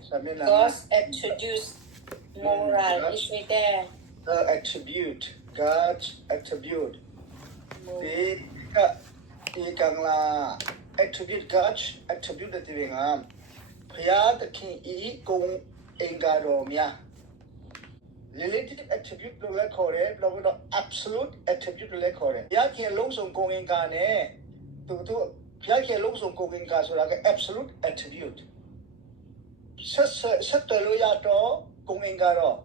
God's attributes moral is there. The attribute God's attribute ဒီကံလာ attribute God's attribute တဲ့ဒီငါဖယားသခင်ဤကုံအင်္ဂါတော်များ relative attribute လို့လည်းခေါ်တယ်ဘယ်လိုလဲ absolute attribute လို့လည်းခေါ်တယ်ဘုရားခင်လုံးစုံကုံအင်္ဂါနဲ့သူဘုရားခင်လုံးစုံကုံအင်္ဂါဆိုတာက absolute attribute ဆက်တယ်လို့ရတော့ကုံအင်္ဂါတော့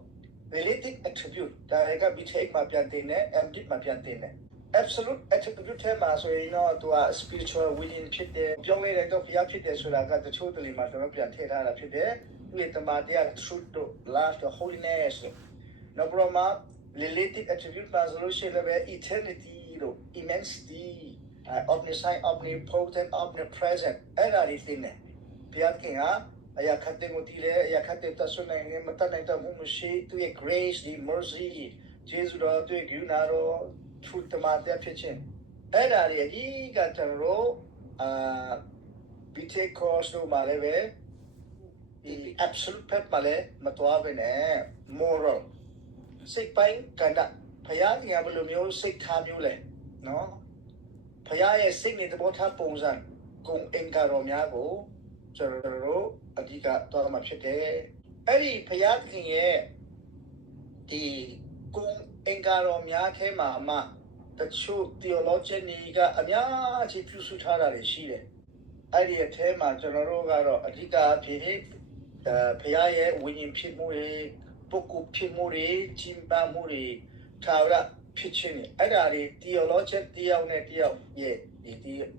relative attribute ဒါက BTX မှာပြန်တင်တယ် MD မှာပြန်တင်တယ် absolute attribute ထဲမှာဆိုရင်တော့သူက spiritual within ဖြစ်တယ်ပြောင်းလဲတဲ့တော့ဘုရားဖြစ်တယ်ဆိုတာကတချို့တလေမှာတော့ပြန်ထည့်ထားတာဖြစ်တယ်သူရဲ့တမန်တရား truth တို့ love တို့ holiness နောက်ပြီးတော့ relative attribute ပါဆိုလို့ရှိရင်လည်း eternity တို့ immensity omniscient omnipotent omnipresent အဲ့ဒါတွေသိနေဘုရားခင်ကအရာခတ်တဲ့ကိုတည်လေအရာခတ်တဲ့တဆွနိုင်နေမတနိုင်တော့မရှိသူရဲ့ grace ဒီ mercy ဂျေဇုတော်သူရဲ့ကရုဏာတော် truth တမန်တရားဖြစ်ခြင်းအဲ့ဒါတွေအကြီးကကျွန်တော်တို့BTX course တို့မှာလည်းပဲဒီ absolute ဖက်မှာလည်းမတော်ဘဲနဲ့ moral စိတ်ပိုင်းကဏ္ဍဘုရားခင်ကဘယ်လိုမျိုးစိတ်ထားမျိုးလဲနော်ဘုရားရဲ့စိတ်နဲ့သဘောထားပုံစံဂုဏ်အင်္ဂါတော်များကိုကျွန်တော်တို့အဓိကတော့မှဖြစ်တယ်အဲ့ဒီဘုရားခင်ရဲ့ဒီဂုဏ်အင်္ဂါတော်များခဲမှာမှတချို့ theologian တွေကအများကြီးပြုစုထားတာတွေရှိတယ်အဲ့ဒီအထဲမှာကျွန်တော်တို့ကတော့အဓိကအဖြစ်ဘုရားရဲ့ဝိညာဉ်ဖြစ်မှုတွေပုဂ္ဂိုလ်ဖြစ်မှုတွေကြီးပန်းမှုတွေထာဝရဖြစ်ခြင်းတွေအဲ့ဒါတွေ theologian တယောက်နဲ့တယောက်ရဲ့ဒီဘယ်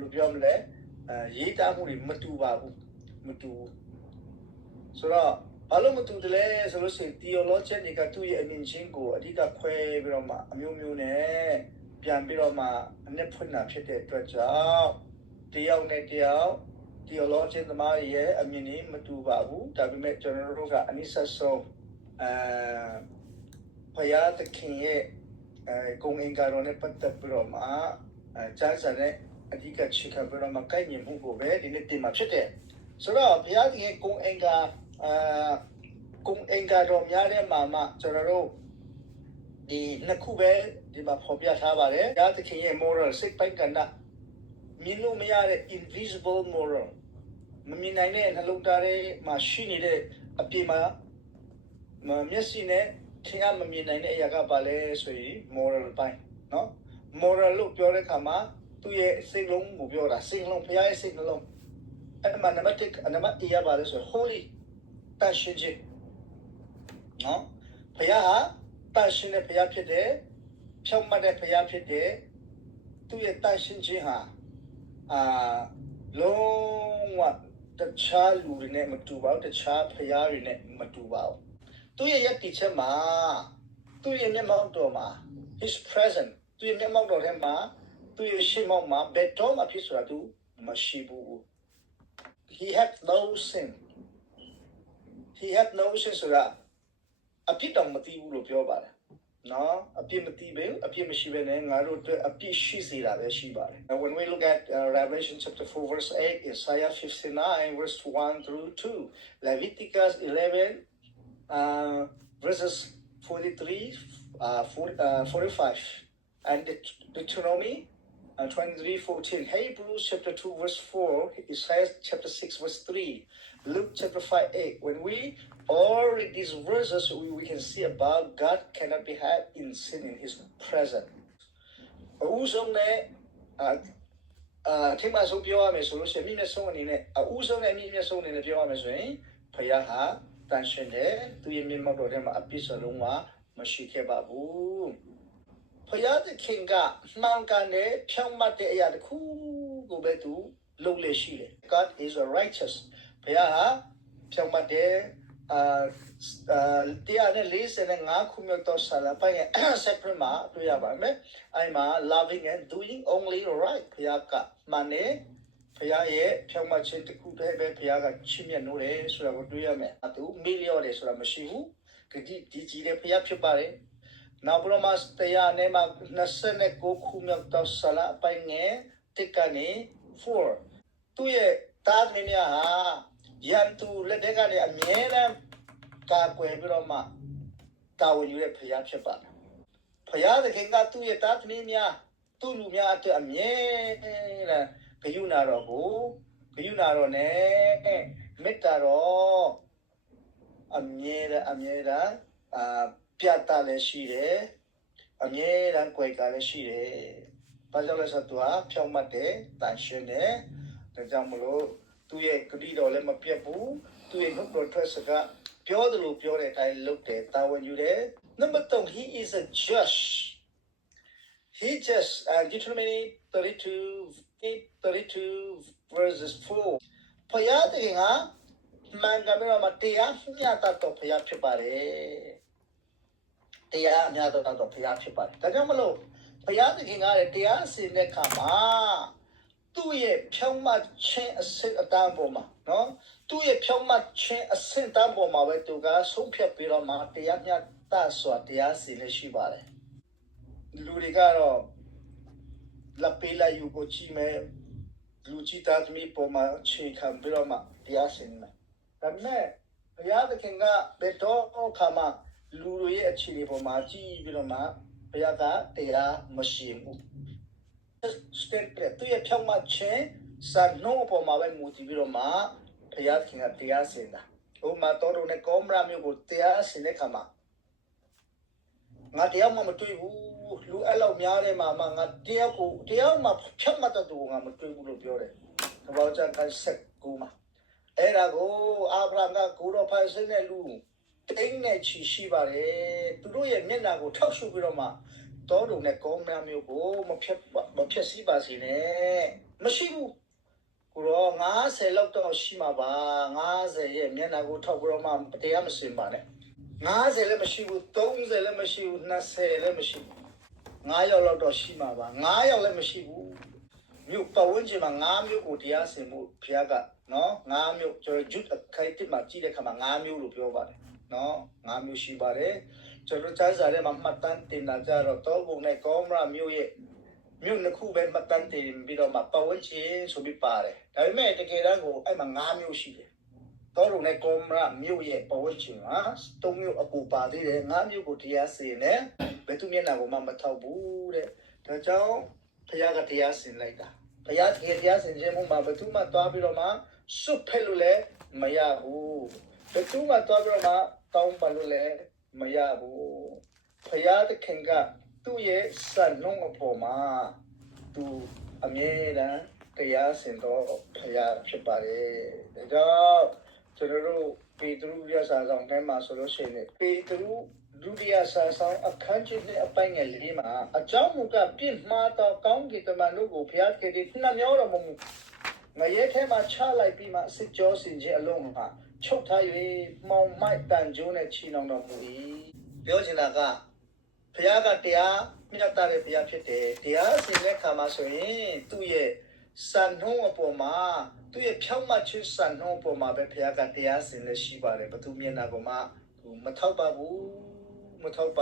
လိုပြောမလဲရေးသားမှုတွေမတူပါဘူးမတူဆိုတော့ဘာလို့မတူတယ်လဲဆိုလို့ရှိရင် theologian တွေကသူ့ရဲ့အမြင်ချင်းကိုအဓိကခွဲပြီးတော့မှအမျိုးမျိုးနဲ့ပြန်ပြီးတော့မှအနှစ်ဖွင့်တာဖြစ်တဲ့အတွက်ကြောင့်တယောက်နဲ့တယောက် theologian သမားရဲ့အမြင်တွေမတူပါဘူးဒါပေမဲ့ကျွန်တော်တို့ကအနိစ္စဆုံးဘုရားသခင်ရဲ့ဂုဏ်အင်္ဂါတော်နဲ့ပတ်သက်ပြီးတော့မှကျမ်းစာနဲ့အဓိကချေခံပြီးတော့မှကိုက်ညီမှုကိုပဲဒီနေ့တင်မှာဖြစ်တယ်ဆိုတော့ဘုရားသခင်ဂုဏ်အင်္ဂါတော်များတဲ့မှာမှကျွန်တော်တို့ဒီနှစ်ခုပဲဒီမှာဖော်ပြထားပါတယ်ဘုရားသခင်ရဲ့ moral စိတ်ပိုင်းကဏ္ဍမြင်လို့မရတဲ့ invisible moral မမြင်နိုင်တဲ့နှလုံးသားထဲမှာရှိနေတဲ့အပြင်မှာမျက်စိနဲ့ထင်ရမမြင်နိုင်တဲ့အရာကပါလဲဆိုရင် moral ပိုင်းเนาะ moral လို့ပြောတဲ့အခါမှာသူ့ရဲ့စိတ်လုံးကိုပြောတာစိတ်လုံးဘုရားရဲ့စိတ်နှလုံးအဲ့မှာနံပါတ်1ရပါလဲဆို holy တန်ရှင်းခြင်းเนาะဘုရားဟာတန်ရှင်းတဲ့ဘုရားဖြစ်တယ်ဖြောင့်မတ်တဲ့ဘုရားဖြစ်တယ်သူ့ရဲ့တန်ရှင်းခြင်းဟာလုံးဝတခြားလူတွေနဲ့မတူပါဘူးတခြားဘုရားတွေနဲ့မတူပါဘူးသူ့ရဲ့ယက်တီချက်မှာသူ့ရဲ့မျက်မှောက်တော်မှာ his present သူ့ရဲ့မျက်မှောက်တော်ထဲမှာသူ့ရဲ့ရှေ့မှောက်မှာဘယ်တော့မှဖြစ်ဆိုတာသူမရှိဘူး he had no sin ဆိုတာအပြစ်တောင်မသိဘူးလို့ပြောပါတယ်နော်အပြစ်မသိပဲအပြစ်မရှိဘဲနဲ့ငါတို့အတွက်အပြစ်ရှိစေတာပဲရှိပါတယ် when we look at Revelation chapter 4 verse 8 Isaiah 59 verse 1 through 2 Leviticus 11 verses 43 45 and Deuteronomy 23:14 Hebrews chapter 2 verse 4 Isaiah chapter 6 verse 3 Luke chapter 5:8 when we all read these verses we can see about God cannot be had in sin in his presence ဦးဆုံးနဲ့ထိမှဆုံးပြောရမယ်ဆိုလို့ရှိရင်မြင့်မြတ်ဆုံးအနေနဲ့ဦးဆုံးနဲ့မြင့်မြတ်ဆုံးအနေနဲ့ပြောရမယ်ဆိုရင်ဘုရားဟာတန်ရှင်းတယ်သူရဲ့မျက်မှောက်တော်ထဲမှာအပြစ်စလုံးမှာမရှိခဲ့ပါဘူးဘုရားသခင်ကမှန်ကန်တဲ့ဖြောင့်မတ်တဲ့အရာတစ်ခုကိုပဲသူလုပ်လေရှိတယ် God is righteous ဘုရားဟာဖြောင့်မတ်တဲ့145ခုမြောက်သောစာလပိုင်းရဲ့7မှာတွေ့ရပါမယ်အဲ့မှာ loving and doing only right ဘုရားကမှန်တယ်ဘုရားရဲ့ဖြောင့်မတ်ခြင်းတစ်ခုတည်းပဲဘုရားကချီးမြှင့်လို့တယ်ဆိုတာကိုတွေ့ရမယ်သူမေ့လျော့တယ်ဆိုတာမရှိဘူးဒီကြီးတဲ့ဘုရားဖြစ်ပါတယ်နောက်ပြီးတော့မှတရားနဲ့မှ29ခုမြောက်သောစာလပိုင်းငယ်1ကနေ4သူရဲ့သားသမီးများဟာ ရန်သူလက်ထက်ကနေအမြဲတမ်းကာကွယ်ပြီးတော့မှတာဝန်ယူတဲ့ဖရားဖြစ်ပါတယ်ဖရားသခင်ကသူ့ရဲ့သားသမီးများသူ့လူများအတွက်အမြဲတမ်းဂရုဏာတော်ကိုဂရုဏာတော်နဲ့မေတ္တာတော်အမြဲတမ်းပြတ်လည်းရှိတယ်အမြဲတမ်းကြွယ်ကလည်းရှိတယ်ဘာကြောင့်လဲဆိုတော့သူကဖြောင့်မတ်တယ်တန်ရှင်းတယ်ဒါကြောင့်မလို့သူ့ရဲ့ဂရုတော်လည်းမပြတ်ဘူးသူ့ရဲ့နှုတ်တော်ထွက်စကားပြောတယ်လို့ပြောတဲ့အတိုင်းလုပ်တယ်တာဝန်ယူတယ် Number 3 he is a judge he just Deuteronomy 32 verses 4ဖယားတဲ့ဟာမှန်ကန်တော့မတရားမျှတတော့ဖယားဖြစ်ပါတယ်တရားအများတော့ဖယားဖြစ်ပါတယ်ဒါကြောင့်မလို့ဖယားသခင်ကလည်းတရားစင်တဲ့ခါမှာသူ့ရဲ့ဖြောင့်မတ်ခြင်းအစစ်အတန်းပေါ်မှာနော်သူ့ရဲ့ဖြောင့်မတ်ခြင်းအစစ်အတန်းပေါ်မှာပဲသူကဆုံးဖြတ်ပြီးတော့မှတရားမျှတစွာတရားစင်လည်းရှိပါတယ်လူတွေကတော့လက်ပေးလိုက်ယူကိုကြည့်မယ်လူကြီးသားသမီးပေါ်မှာချိန်ခံပြီးတော့မှတရားစင်မယ်ဒါပေမဲ့ဘုရားသခင်ကဘယ်တော့ခါမှလူတွေရဲ့အခြေအနေပေါ်မှာကြည့်ပြီးတော့မှဘုရားကတရားမရှိဘူးစတက်တဲ့သူရဲ့ဖြောင့်မတ်ခြင်းစံနှုန်းပေါ်မှာပဲမူတည်ပြီးတော့မှဘုရားသခင်ကတရားစင်တာဥပမာတော်နဲ့ကောမရာမျိုးကိုတရားစင်တဲ့ခါမှာငါတရားမှမတွေ့ဘူးလူအဲ့လောက်များတယ်မှာငါတရားမှဖြတ်မှတ်တဲ့သူကငါမတွေ့ဘူးလို့ပြောတယ်။ဘာလို့ကျန်ကန်ဆက်ကူမှာအဲ့ဒါကိုအာဗြဟံကကိုရောဖိုင်စင်းတဲ့လူတိတ်နဲ့ချီရှိပါတယ်သူတို့ရဲ့မျက်နှာကိုထောက်ရှုပြီးတော့မှတော်တုံနဲ့ကောင်းများမျိုးကိုမဖြတ်စည်းပါစေနဲ့မရှိဘူးကိုရော90လောက်တော့ရှိမှာပါ90ရဲ့မျက်နှာကိုထောက်ပြီးတော့မှတရားမစင်ပါနဲ့90လည်းမရှိဘူး30လည်းမရှိဘူး20လည်းမရှိဘူး9ယောက်လောက်တော့ရှိမှာပါ9ယောက်လည်းမရှိဘူးမြို့ပဝန်းကျင်မှာ9မျိုးကိုတရားစင်မှုဘုရားကနော်9မျိုးကျွန်တော်ဂျုတ်အခါတိမှာကြည့်တဲ့ခါမှာ9မျိုးလို့ပြောပါတယ်နော်9မျိုးရှိပါတယ်ကျွန်တော်ကြားစားထဲမှာမှတ်တမ်းတင်တာကြတော့တောဘုံနဲ့ကောမရာမျိုးရဲ့မြို့နှစ်ခုပဲမှတ်တမ်းတင်ပြီးတော့မှပဝန်းကျင်ဆိုပြီးပါတယ်ဒါပေမဲ့တကယ်တမ်းကိုအဲ့မှာ9မျိုးရှိတယ်တောဘုံနဲ့ကောမရာမြို့ရဲ့ပဝန်းကျင်ဟာ3မျိုးအကူပါသေးတယ်9မျိုးကိုတရားစင်နဲ့ဘယ်သူမျက်နှာကိုမှမထောက်ဘူးတဲ့ဒါကြောင့်ဘုရားကတရားစင်လိုက်တာဘုရားတရားစင်ခြင်းမှာဘယ်သူမှသွားပြီးတော့မှစွတ်ဖက်လို့လည်းမရဘူးဘယ်သူမှသွားပြီးတော့မှတောင်းပန်လို့လည်းမရဘူးဘုရားသခင်ကသူ့ရဲ့စံနှုန်းအပေါ်မှာသူအမြဲတမ်းတရားစင်တော့ဘုရားဖြစ်ပါတယ်ဒါကြောင့်ကျွန်တော်တို့ပေတရုရစာဆောင်ထဲမှာဆိုလို့ရှိရင်ပေတရုဒုတိယစာဆောင်အခန်းကြီးနဲ့အပိုင်းငယ်လေးမှာအကြောင်းမူကပြစ်မှားသောကောင်းကင်တမန်တို့ကိုဘုရားသခင်နှမျောတော်မူငရဲထဲမှာချလိုက်ပြီးမှစစ်ကြောစင်ခြင်းအလုံးမှာချုပ်ထား၍မောင်မိုက်တန်ကျိုးနဲ့ချီနှောင်တော်မူ၏ပြောချင်တာကဘုရားကတရားမြတ်တဲ့ဘုရားဖြစ်တယ်တရားစင်တဲ့ခါမှာဆိုရင်သူ့ရဲ့စံနှုန်းအပေါ်မှာသူ့ရဲ့ဖြောင့်မတ်ခြင်းစံနှုန်းအပေါ်မှာပဲဘုရားကတရားစင်လက်ရှိပါတယ်ဘသူမျက်နှာပေါ်မှာမထောက်ပါဘူးဒါကြောင့်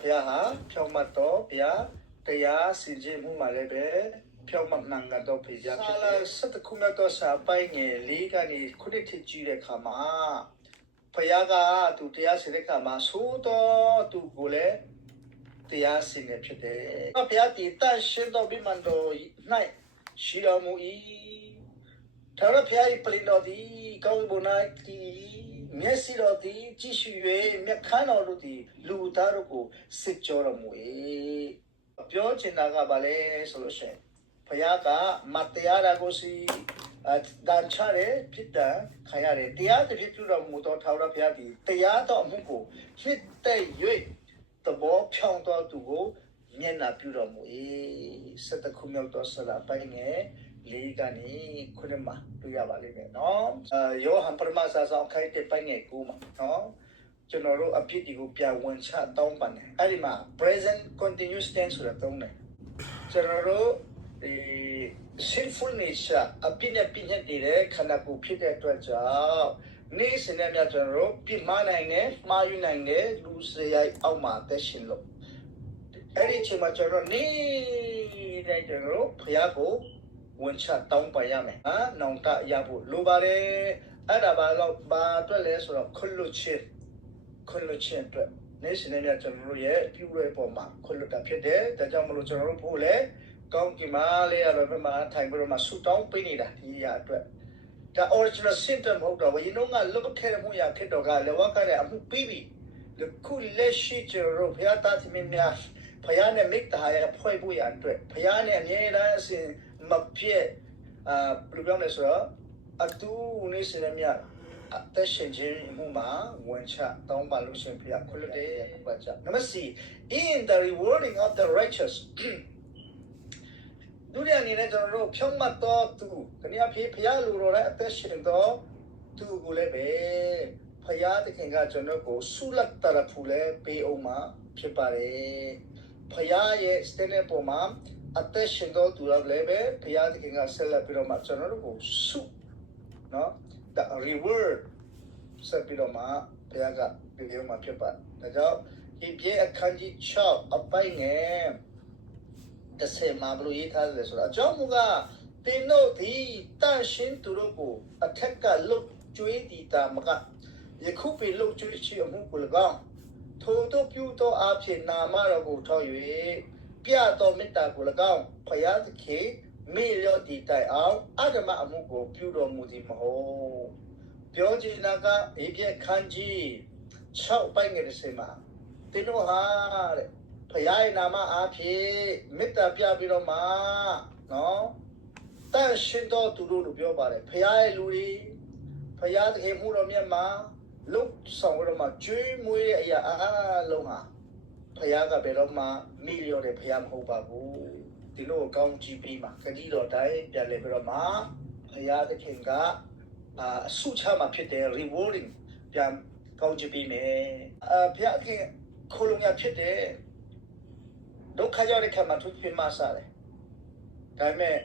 ဘုရားဟာဖြောင့်မတ်တော်ဘုရားတရားစင်ခြင်းမှုမှာလည်းပဲဖြောင့်မတ်နိုင်တော့ဘုရားဖြစ်တယ်ဆက်ခုမြတ်တော်စာပိုင်းငယ်လေးကနေခုနှစ်ထိကြည့်တဲ့အခါမှာဘုရားကသူတရားစင်တဲ့အခါမှာသို့တော်သူကိုလည်းတရားစင်နေဖြစ်တယ်ဘုရားတည်တတ်ရှင်တော်ဘိမန်တော်၌ရှိတော်မူ၏ထာဝရဘုရား၏ပလင်တော်သည်ကောင်းကင်ဘုံ၌တည်မျက်စိတော်သည်ကြည့်ရှု၍မျက်ခမ်းတော်တို့သည်လူသားတို့ကိုစစ်ကြောတော်မူ၏ပြောချင်တာကဘာလဲဆိုလို့ရှိရင်ဘုရားကမတရားတာကိုစီဒဏ်ချတယ်ဖြစ်တယ်ခံရတယ်တရားတစ်ဖြစ်ပြုတော်မူသောထာဝရဘုရားသည်တရားတော်မှုကိုဖြစ်တဲ့၍တဘောဖြောင်းတော်သူကိုမျက်နှာပြုတော်မူ၏ဆက်ခုမြောက်သောဆရာပိုင်းငယ်လေးကနေခုနမှာတွေ့ရပါလိမ့်မယ်နော်ယောဟန်ပရမစာဆောင်ခိုက်တဲ့ပိုင်းငယ်ကိုမှာနော်ကျွန်တော်တို့အပြစ်ဒီကိုပြန်ဝင်ချတောင်းပန်တယ်အဲ့ဒီမှာ present continuous tense ဆိုတာသုံးတယ်ကျွန်တော်တို့sinful nature အပြစ်နဲ့ပြည့်ညက်နေတဲ့ခန္ဓာကိုယ်ဖြစ်တဲ့အတွက်ကြောင့်နေ့စဉ်နဲ့များကျွန်တော်တို့ပြစ်မှားနိုင်တယ်မှားယူနိုင်တယ်လူစရိုက်အောက်မှာသက်ရှင်လို့အဲ့ဒီအချိန်မှာကျွန်တော်နေ့တိုင်းကျွန်တော်တို့ဘုရားကိုဝ ဝန်ချတောင်းပန်ရမယ်နောင်တရဖို့လိုပါတယ်အဲ့ဒါဘာလို့ဘာအတွက်လဲဆိုတော့ခွလွတ်ခြင်းအတွက်နေစနေမြတ်ကျွန်တော်တို့ရဲ့ပြုရပေါ်မှာခွလွတ်တာဖြစ်တယ်ဒါကြောင့်မလို့ကျွန်တော်တို့ဖို့လေကောင်းကင်မာလေးရတော့ဘယ်မှာထိုင်ပြီးတော့မှဆူတောင်းပေးနေတာဒီရအတွက်ဒါ original symptom ဟုတ်တော့ဘယ်နှုန်းကလုတ်ခဲမှုရဖြစ်တော့ကလောကရဲ့အမှုပြီးပြီခုလက်ရှိကျွန်တော်တို့ဘုရားသားသမီးများဘုရားနဲ့မိတ္တဟာရဖွဲ့ဖို့ရအတွက်ဘုရားနဲ့အမြဲတမ်းအစဉ်မပြည့်ဘယ်လိုပြောမလဲဆိုတော့အတူနေစနေမြတ်အသက်ရှင်ခြင်းမှုမှာဝန်ချတောင်းပါလို့ရှင်ဘုရားခွင့်တဲ့ဘာကြောင့်နံပါတ် C in the rewarding of the righteous ဒုတိယအနေနဲ့ကျွန်တော်တို့ဖြောင့်မတ်တော်သူတနည်းအားဖြင့်ဘုရားလူတော်ရဲ့အသက်ရှင်တော်သူကိုလည်းပဲဘုရားသခင်ကကျွန်တော်ကိုဆုလက်တရဖူလဲပေးအောင်မှာဖြစ်ပါတယ်ဘုရားရဲ့စတဲ့ပေါ်မှာအသက်ရှင်တော်သူလည်းပဲဘုရားသခင်ကဆက်လက်ပြီးတော့မှကျွန်တော်တို့ကိုဆုနော် the reward ဆက်ပြီးတော့မှဘုရားကပေးအောင်မှာဖြစ်ပါတယ်ဒါကြောင့်ဒီပြေအခန်းကြီး6အပိုင်းငယ်တစ်ဆယ်မှာဘလို့ရေးထားတယ်ဆိုတော့အကြောင်းမူကတင်တို့ဒီတန်ရှင်းသူတို့ကိုအထက်ကလုတ်ကျွေးတီတာမကယခုပေလုတ်ကျွေးချီအမှုကို၎င်းထိုတို့ပြုသောအဖြစ်နာမတော်ကိုထောက်၍ပြတော်မေတ္တာကို၎င်းဖယားသခင်မေလျော့တီတိုင်အောင်အဓမ္မအမှုကိုပြုတော်မူသည်မဟုတ်ပြောချင်တာကဒီပြခန်းကြီး6ပိုင်းငယ်တစ်ဆယ်မှာတင်တို့ဟာတဲ့ဖယားရဲ့နာမအားဖြင့်မေတ္တာပြပြီးတော့မှနော်တန်ရှင်းတော်သူတို့လို့ပြောပါတယ်ဖယားရဲ့လူတွေဖယားသခင်မှုတော်မြတ်မှာလုတ်ဆောင်ရမှာကျွေးမွေးတဲ့အရာအားလုံးဟာဖယားကဘယ်တော့မှမိလျော်တဲ့ဖယားမဟုတ်ပါဘူးဒီလိုကောင်းကြည့်ပြီးမှခကြီးတော်တိုင်းပြန်လဲပြီးတော့မှဖယားသခင်ကအဆုချမှာဖြစ်တဲ့ rewarding ပြန်ကောင်းကြည့်ပြီးမယ်ဖယားသခင်ခိုးလုံရဖြစ်တဲ့ဒုက္ခရောက်တဲ့ခါမှာသူပြင်မဆာတယ်ဒါပေမဲ့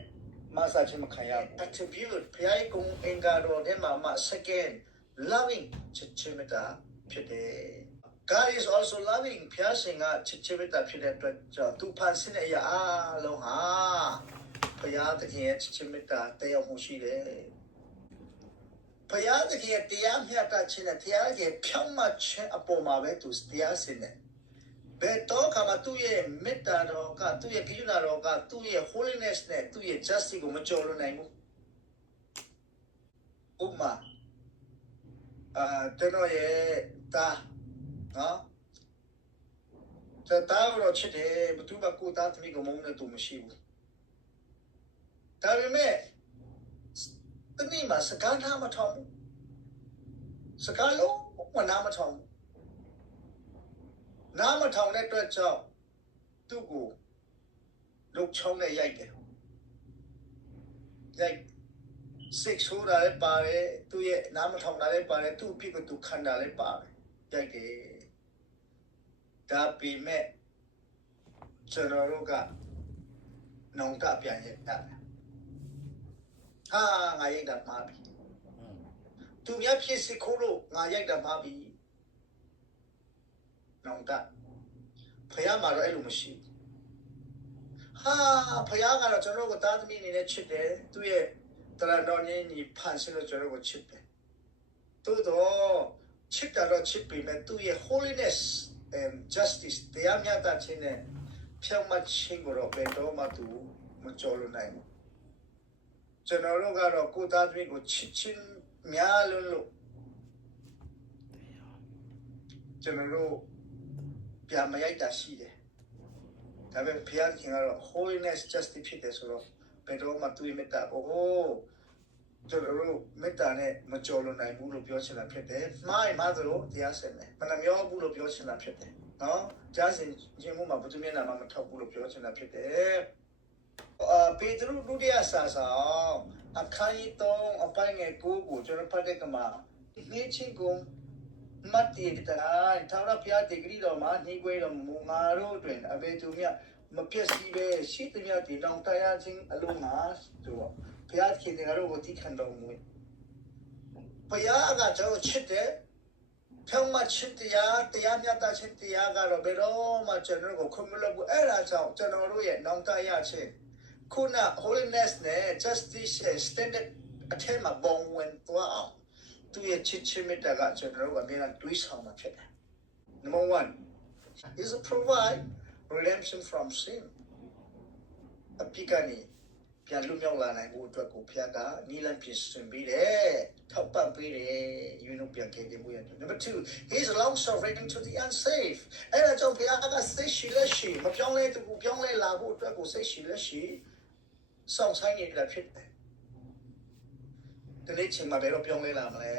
မဆာချင်မခံရဘူး attribute ဖယားကုံအင်္ဂါတော်တဲ့မှာ second loving ချစ်ချင်းမတာဖြစ်တယ် God is also loving ဖယားရှင်ကချစ်ချင်းမတာဖြစ်တဲ့အတွက်ကြောင့်သူဖန်ဆင်းတဲ့အရာအလုံးဟာဖယားသခင်ရဲ့ချစ်ချင်းမတာတရားမှုရှိတယ်ဖယားသခင်ရဲ့တရားမျှတခြင်းနဲ့တရားရဲ့ဖြောင့်မတ်ခြင်းအပေါ်မှာပဲသူတရားစင်တယ်ဘယ်တော့ကမှသူ့ရဲ့မေတ္တာတော်ကသူ့ရဲ့ကရုဏာတော်ကသူ့ရဲ့ holiness နဲ့သူ့ရဲ့ justice ကိုမကျော်လွန်နိုင်ဘူးဥပမာကျွန်တော်ရဲ့သားနော်တားတော့ချစ်တယ်ဘသူကကိုသားသမီးကိုမုန်းတဲ့သူမရှိဘူးဒါပေမဲ့တနည်းမှာစကားထားမထောင်ဘူးစကားလုံးမနာမထောင်ဘူးနာမထောင်တဲ့အတွက်ကြောင့်သူ့ကိုလုတ်ချောင်းနဲ့ရိုက်တယ်ရိုက်စိတ်ဆိုးတာလည်းပါတယ်သူ့ရဲ့နာမထောင်တာလည်းပါတယ်သူ့ဖြစ်ကိုသူခံတာလည်းပါတယ်ရိုက်တယ်ဒါပေမဲ့ကျွန်တော်တို့ကနောင်တပြန်ရိုက်တာဟာငါရိုက်တာမှားပြီသူများဖြစ်စီခိုးလို့ငါရိုက်တာမှားပြီနောင်တဖယားမှာတော့အဲ့လိုမရှိဘူးဟာဖယားကတော့ကျွန်တော်တို့သားသမီးအနေနဲ့ချစ်တယ်သူ့ရဲ့တရားတော်နဲ့ညီဖန်ဆင်းလို့ကျွန်တော်ကိုချစ်တယ်သို့တော့ချစ်တာတော့ချစ်ပေမဲ့သူ့ရဲ့ holiness and justice တရားမျှတခြင်းနဲ့ဖြောင့်မတ်ခြင်းကိုတော့ဘယ်တော့မှသူမကျော်လွန်နိုင်ဘူးကျွန်တော်တို့ကတော့ကိုယ်သားသမီးကိုချစ်ချင်းများလို့ကျွန်တော်တို့ပြန်မရိုက်တာရှိတယ်ဒါပေမဲ့ဘုရားခင်ကတော့ holiness justice ဖြစ်တယ်ဆိုတော့ဘယ်တော့မှသူ့ရဲ့မေတ္တာကိုကျွန်တော်တို့မေတ္တာနဲ့မကျော်လွန်နိုင်ဘူးလို့ပြောချင်တာဖြစ်တယ်မှားရင်မှားသလိုတရားစင်တယ်မနှမျောဘူးလို့ပြောချင်တာဖြစ်တယ်နော်တရားစင်ခြင်းမှုမှာဘုသူမျက်နှာမှာမထောက်ဘူးလို့ပြောချင်တာဖြစ်တယ်ပေတရုဒုတိယစာဆောင်အခန်းကြီး3အပိုင်းငယ်9ကိုကျွန်တော်ဖတ်တဲ့ကမှာဒီချင်းကိုမတ်တီတတိုင်းထာဝရဘုရားတည်ကြည်တော်မှာနှိကွေးတော်မူငါတို့တွင်အဘယ်သူမျှမပြည့်စည်ပဲရှိသမျှတည်တောင်တရားခြင်းအလုံးမှာဆိုတော့ဘုရားခင်ငါတို့ကိုတည်ခံတော်မူဘုရားကကျွန်တော်ချစ်တယ်ဖြောင့်မတ်ခြင်းတရားမျှတခြင်းတရားကတော့ဘယ်တော့မှကျွန်တော်ကိုခွင့်မလုပ်ဘူးအဲ့ဒါကြောင့်ကျွန်တော်တို့ရဲ့နောင်တရခြင်း ခုန holiness နဲ့ justice and standard အထက်မှာဘုံဝင်သွားအောင်သူရဲ့ချစ်ချင်းမေတ္တာကကျွန်တော်တို့ကအမြဲတမ်းတွေးဆောင်မှာဖြစ်တယ် Number 1 is to provide redemption from sin အပြစ်ကနေပြန်လွတ်မြောက်လာနိုင်ဖို့အတွက်ကိုဘုရားကနိလန်ပြင်ဆင်ပေးတယ်ထောက်ပံ့ပေးတယ်ယူနိုပြန်ခဲ့တဲ့ဘုရား Number 2 he is long suffering to the unsafe အဲ့ဒါကြောင့်ဘုရားကစိတ်ရှိလက်ရှိမပြောင်းလဲသူကိုပြောင်းလဲလာဖို့အတွက်ကိုစိတ်ရှိလက်ရှိစောင့်ဆိုင်နေတာဖြစ်တယ်ဒီနေ့ချိန်မှာဘယ်တော့ပြောင်းလဲလာမလဲ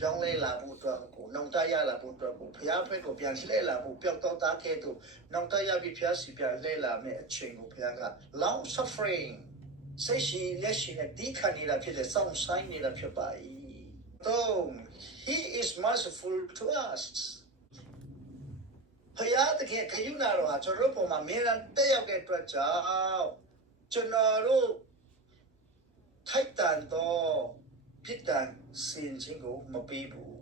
ပြောင်းလဲလာဖို့အတွက်ကိုနှောင့်တရလာဖို့အတွက်ကိုဘုရားဖက်ကိုပြန်လှည့်လာဖို့ပျောက်တော့သားခဲ့သူနှောင့်တရပြီးဘုရားစီပြန်လှည့်လာမယ့်အချိန်ကိုဘုရားက long suffering စိတ်ရှိလက်ရှိနဲ့ဒီခံနေတာဖြစ်တယ်စောင့်ဆိုင်နေတာဖြစ်ပါ၏တော့ he is merciful to us ဘုရားတကယ်ခယူနာတော်ဟာကျွန်တော်တို့ပုံမှာအမြဲတမ်းတက်ရောက်တဲ့အတွက်ကြောင့်ကျွန်တော်တို့ထိုက်တန်သောပြစ်ဒဏ်စင်ခြင်းကိုမပေးဘူး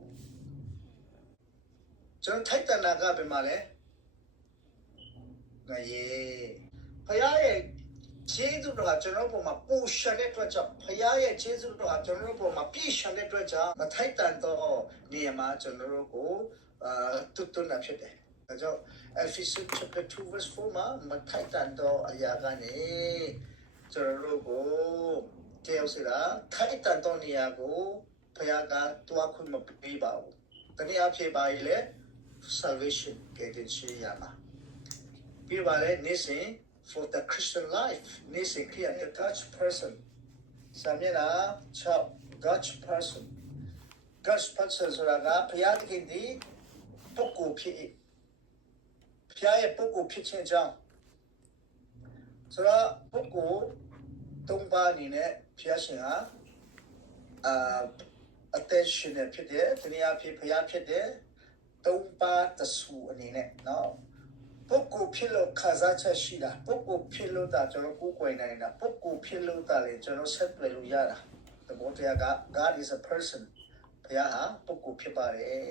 ကျွန်တော်ထိုက်တန်တာကဘယ်မှာလဲငါရေဘုရားရဲ့ခြေသူတော်ကကျွန်တော်ပုံမှာပူရှတဲ့အတွက်ကြောင့်ဘုရားရဲ့ခြေသူတော်ကကျွန်တော်ပုံမှာပြည့်ရှတဲ့အတွက်ကြောင့်မထိုက်တန်သောနေရာမှာကျွန်တော်တို့ကိုတွတ်တွတ်နာဖြစ်တယ်ဒါကြောင့် Ephesians chapter 2 verse 4မှာမထိုက်တန်သောအရာကနေကျွန်တော်တို့ကိုကျေးဇူးလားထိုက်တန်သောနေရာကိုဘုရားကတွားခွင့်မပေးပါဘူးတနည်းအားဖြင့်ပါလေ salvation ကဲတင်ရှိရမှာပြပါလေနေ့စဉ် for the Christian life နေ့စဉ်ခရစ်ယာန် God's person စာမျက်နှာ6 God's person God's person ဆိုတာကဘုရားသခင်ဒီပုဂ္ဂိုလ်ဖြစ်ဘုရားရဲ့ပုဂ္ဂိုလ်ဖြစ်ခြင်းကြောင့်ဆိုတော့ပုဂ္ဂိုလ်သုံးပါးအနေနဲ့ဘုရားရှင်ဟာattention နဲ့ဖြစ်တယ်တနည်းအားဖြင့်ဘုရားဖြစ်တယ်သုံးပါးတဆူအနေနဲ့နော်ပုဂ္ဂိုလ်ဖြစ်လို့ခါစားချက်ရှိတာပုဂ္ဂိုလ်ဖြစ်လို့ဒါကျွန်တော်ကိုယ်ကိုယ်နိုင်တာပုဂ္ဂိုလ်ဖြစ်လို့ဒါလေကျွန်တော်ဆက်သွယ်လို့ရတာသဘောတရားက God is a person ဘုရားဟာပုဂ္ဂိုလ်ဖြစ်ပါတယ်